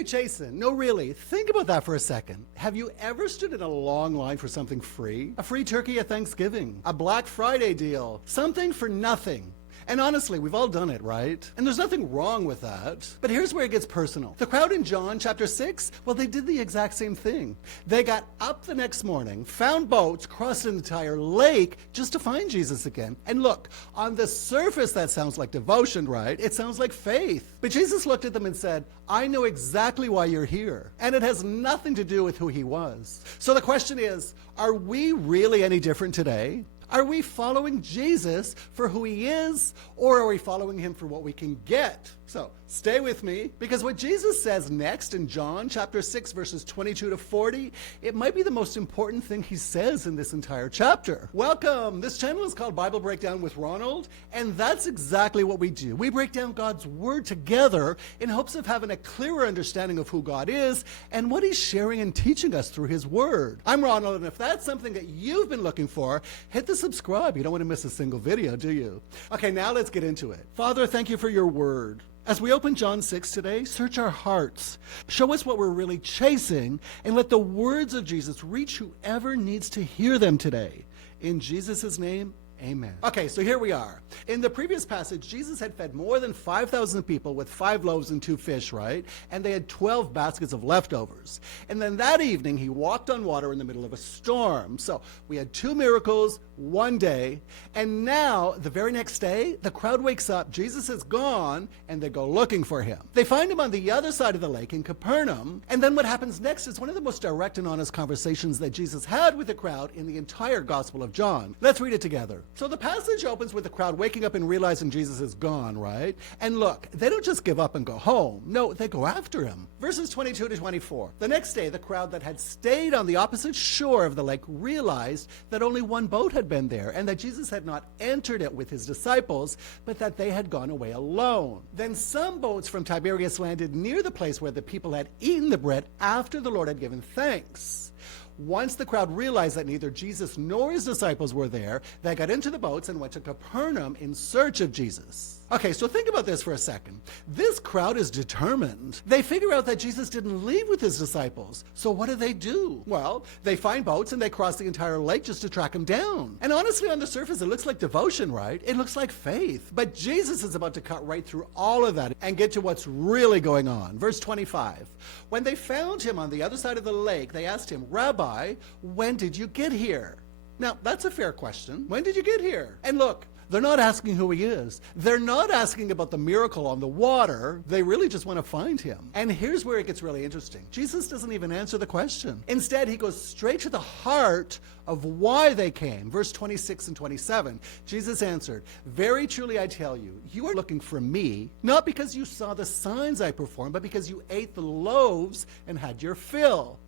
you chasing? No, really. Think about that for a second. Have you ever stood in a long line for something free? A free turkey at Thanksgiving, a Black Friday deal, something for nothing. And honestly, we've all done it, right? And there's nothing wrong with that. But here's where it gets personal. The crowd in John chapter 6, well, they did the exact same thing. They got up the next morning, found boats, crossed an entire lake just to find Jesus again. And look, on the surface, that sounds like devotion, right? It sounds like faith. But Jesus looked at them and said, I know exactly why you're here. And it has nothing to do with who he was. So the question is, are we really any different today? Are we following Jesus for who he is, or are we following him for what we can get? So stay with me, because what Jesus says next in John chapter 6, verses 22 to 40, it might be the most important thing he says in this entire chapter. Welcome. This channel is called Bible Breakdown with Ronald, and that's exactly what we do. We break down God's word together in hopes of having a clearer understanding of who God is and what he's sharing and teaching us through his word. I'm Ronald, and if that's something that you've been looking for, hit the subscribe. You don't want to miss a single video, do you? Okay, now let's get into it. Father, thank you for your word. As we open John 6 today, search our hearts. Show us what we're really chasing, and let the words of Jesus reach whoever needs to hear them today. In Jesus' name, amen. Okay, so here we are. In the previous passage, Jesus had fed more than 5,000 people with 5 loaves and 2 fish, right? And they had 12 baskets of leftovers. And then that evening, he walked on water in the middle of a storm. So we had 2 miracles, one day. And now, the very next day, the crowd wakes up, Jesus is gone, and they go looking for him. They find him on the other side of the lake in Capernaum. And then what happens next is one of the most direct and honest conversations that Jesus had with the crowd in the entire Gospel of John. Let's read it together. So the passage opens with the crowd waking up and realizing Jesus is gone, right? And look, they don't just give up and go home. No, they go after him. Verses 22 to 24. The next day, the crowd that had stayed on the opposite shore of the lake realized that only one boat had been there, and that Jesus had not entered it with his disciples, but that they had gone away alone. Then some boats from Tiberias landed near the place where the people had eaten the bread after the Lord had given thanks. Once the crowd realized that neither Jesus nor his disciples were there, they got into the boats and went to Capernaum in search of Jesus. Okay, so think about this for a second. This crowd is determined. They figure out that Jesus didn't leave with his disciples. So what do? Well, they find boats and they cross the entire lake just to track him down. And honestly, on the surface, it looks like devotion, right? It looks like faith. But Jesus is about to cut right through all of that and get to what's really going on. Verse 25. When they found him on the other side of the lake, they asked him, Rabbi, when did you get here? Now, that's a fair question. When did you get here? And look, they're not asking who he is. They're not asking about the miracle on the water. They really just want to find him. And here's where it gets really interesting. Jesus doesn't even answer the question. Instead, he goes straight to the heart of why they came. Verse 26 and 27, Jesus answered, very truly I tell you, you are looking for me, not because you saw the signs I performed, but because you ate the loaves and had your fill.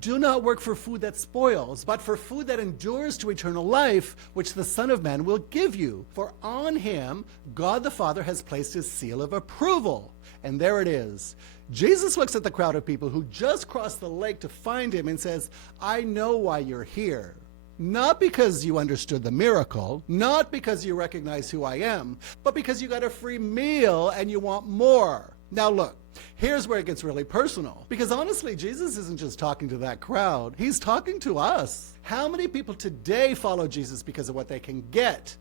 Do not work for food that spoils, but for food that endures to eternal life, which the Son of Man will give you. For on him, God the Father has placed his seal of approval. And there it is. Jesus looks at the crowd of people who just crossed the lake to find him and says, I know why you're here. Not because you understood the miracle, not because you recognize who I am, but because you got a free meal and you want more. Now look, here's where it gets really personal. Because honestly, Jesus isn't just talking to that crowd. He's talking to us. How many people today follow Jesus because of what they can get?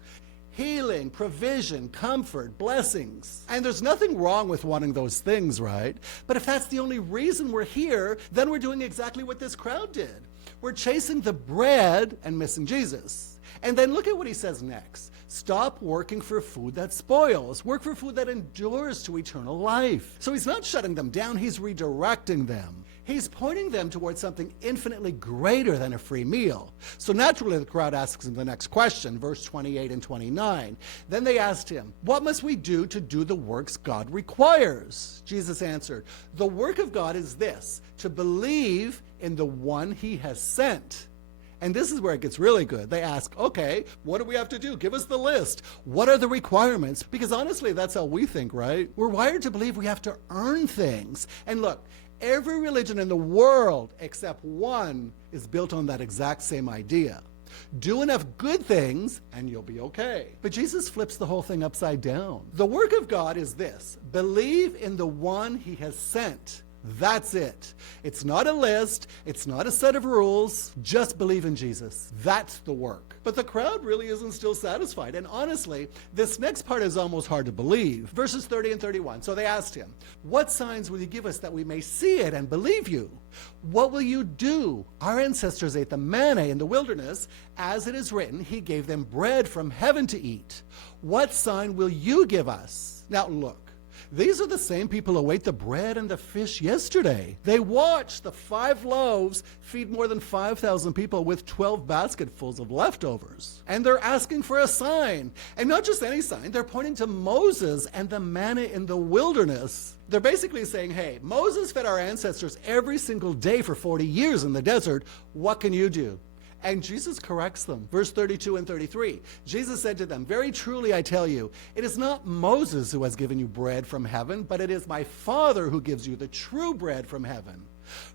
Healing, provision, comfort, blessings. And there's nothing wrong with wanting those things, right? But if that's the only reason we're here, then we're doing exactly what this crowd did. We're chasing the bread and missing Jesus. And then look at what he says next. Stop working for food that spoils. Work for food that endures to eternal life. So he's not shutting them down, he's redirecting them. He's pointing them towards something infinitely greater than a free meal. So naturally the crowd asks him the next question, verse 28 and 29. Then they asked him, what must we do to do the works God requires? Jesus answered, the work of God is this, to believe in the one he has sent. And this is where it gets really good. They ask, okay, what do we have to do? Give us the list. What are the requirements? Because honestly, that's how we think, right? We're wired to believe we have to earn things. And look, every religion in the world except one is built on that exact same idea. Do enough good things and you'll be okay. But Jesus flips the whole thing upside down. The work of God is this, believe in the one he has sent. That's it. It's not a list. It's not a set of rules. Just believe in Jesus. That's the work. But the crowd really isn't still satisfied. And honestly, this next part is almost hard to believe. Verses 30 and 31. So they asked him, "What signs will you give us that we may see it and believe you? What will you do? Our ancestors ate the manna in the wilderness. As it is written, he gave them bread from heaven to eat. What sign will you give us?" Now look. These are the same people who ate the bread and the fish yesterday. They watched the 5 loaves feed more than 5,000 people with 12 basketfuls of leftovers. And they're asking for a sign. And not just any sign, they're pointing to Moses and the manna in the wilderness. They're basically saying, hey, Moses fed our ancestors every single day for 40 years in the desert. What can you do? And Jesus corrects them. Verse 32 and 33. Jesus said to them, "Very truly I tell you, it is not Moses who has given you bread from heaven, but it is my Father who gives you the true bread from heaven.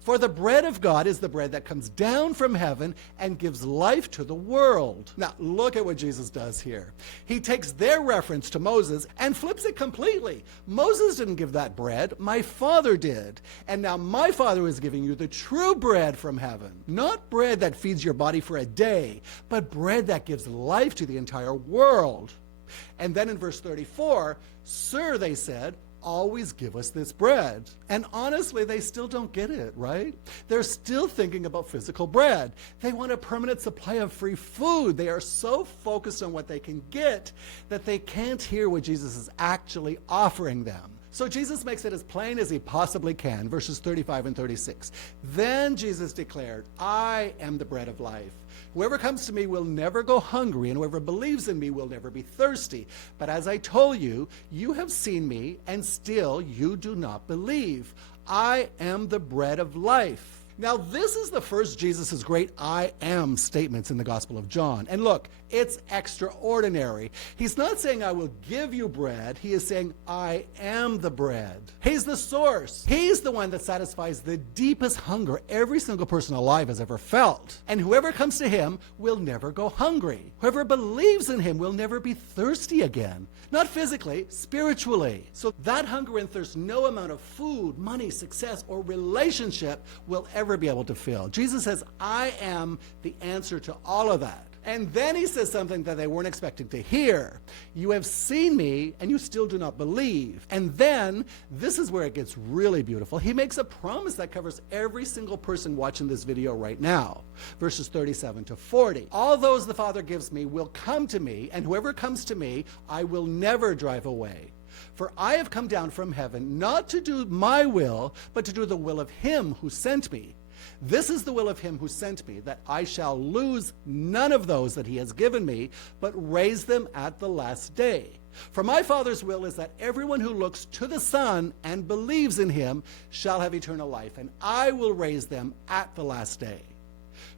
For the bread of God is the bread that comes down from heaven and gives life to the world." Now, look at what Jesus does here. He takes their reference to Moses and flips it completely. Moses didn't give that bread. My Father did. And now my Father is giving you the true bread from heaven. Not bread that feeds your body for a day, but bread that gives life to the entire world. And then in verse 34, "Sir," they said, "always give us this bread." And honestly, they still don't get it, right? They're still thinking about physical bread. They want a permanent supply of free food. They are so focused on what they can get that they can't hear what Jesus is actually offering them. So Jesus makes it as plain as he possibly can, verses 35 and 36. Then Jesus declared, "I am the bread of life. Whoever comes to me will never go hungry, and whoever believes in me will never be thirsty. But as I told you, you have seen me, and still you do not believe. I am the bread of life." Now, this is the first Jesus' great "I am" statements in the Gospel of John. And look, it's extraordinary. He's not saying, "I will give you bread." He is saying, "I am the bread." He's the source. He's the one that satisfies the deepest hunger every single person alive has ever felt. And whoever comes to him will never go hungry. Whoever believes in him will never be thirsty again. Not physically, spiritually. So that hunger and thirst no amount of food, money, success, or relationship will ever be able to fill. Jesus says, "I am the answer to all of that." And then he says something that they weren't expecting to hear. "You have seen me, and you still do not believe." And then, this is where it gets really beautiful. He makes a promise that covers every single person watching this video right now. Verses 37 to 40. "All those the Father gives me will come to me, and whoever comes to me, I will never drive away. For I have come down from heaven not to do my will, but to do the will of him who sent me. This is the will of him who sent me, that I shall lose none of those that he has given me, but raise them at the last day. For my Father's will is that everyone who looks to the Son and believes in him shall have eternal life, and I will raise them at the last day.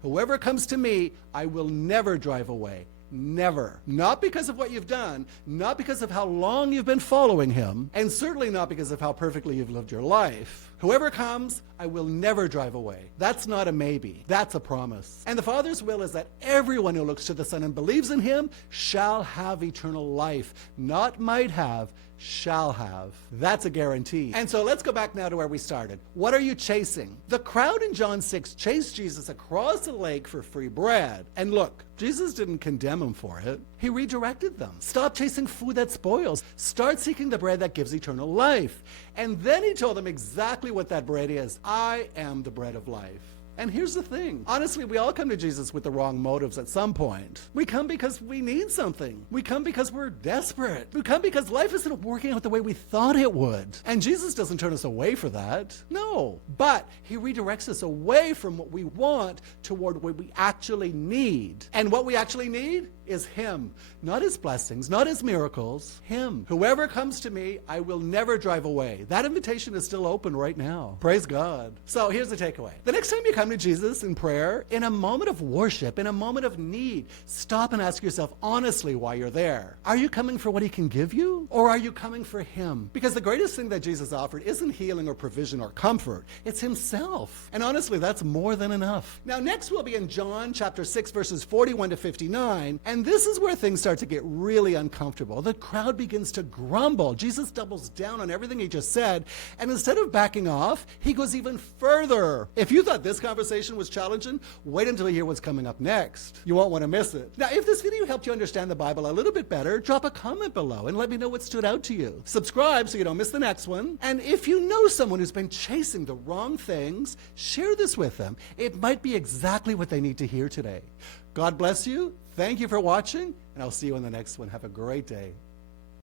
Whoever comes to me, I will never drive away." Never. Not because of what you've done, not because of how long you've been following him, and certainly not because of how perfectly you've lived your life. Whoever comes, I will never drive away. That's not a maybe. That's a promise. And the Father's will is that everyone who looks to the Son and believes in him shall have eternal life. Not might have, shall have. That's a guarantee. And so let's go back now to where we started. What are you chasing? The crowd in John 6 chased Jesus across the lake for free bread. And look, Jesus didn't condemn them for it. He redirected them. Stop chasing food that spoils. Start seeking the bread that gives eternal life. And then he told them exactly what that bread is. "I am the bread of life." And here's the thing. Honestly, we all come to Jesus with the wrong motives at some point. We come because we need something. We come because we're desperate. We come because life isn't working out the way we thought it would. And Jesus doesn't turn us away for that. No. But he redirects us away from what we want toward what we actually need. And what we actually need is him. Not his blessings, not his miracles, him. "Whoever comes to me, I will never drive away." That invitation is still open right now. Praise God. So here's the takeaway. The next time you come to Jesus in prayer, in a moment of worship, in a moment of need, stop and ask yourself honestly why you're there. Are you coming for what he can give you? Or are you coming for him? Because the greatest thing that Jesus offered isn't healing or provision or comfort. It's himself. And honestly, that's more than enough. Now next we'll be in John chapter 6 verses 41 to 59. And And this is where things start to get really uncomfortable. The crowd begins to grumble. Jesus doubles down on everything he just said, and instead of backing off, he goes even further. If you thought this conversation was challenging, wait until you hear what's coming up next. You won't want to miss it. Now, if this video helped you understand the Bible a little bit better, drop a comment below and let me know what stood out to you. Subscribe so you don't miss the next one. And if you know someone who's been chasing the wrong things, share this with them. It might be exactly what they need to hear today. God bless you. Thank you for watching, and I'll see you in the next one. Have a great day.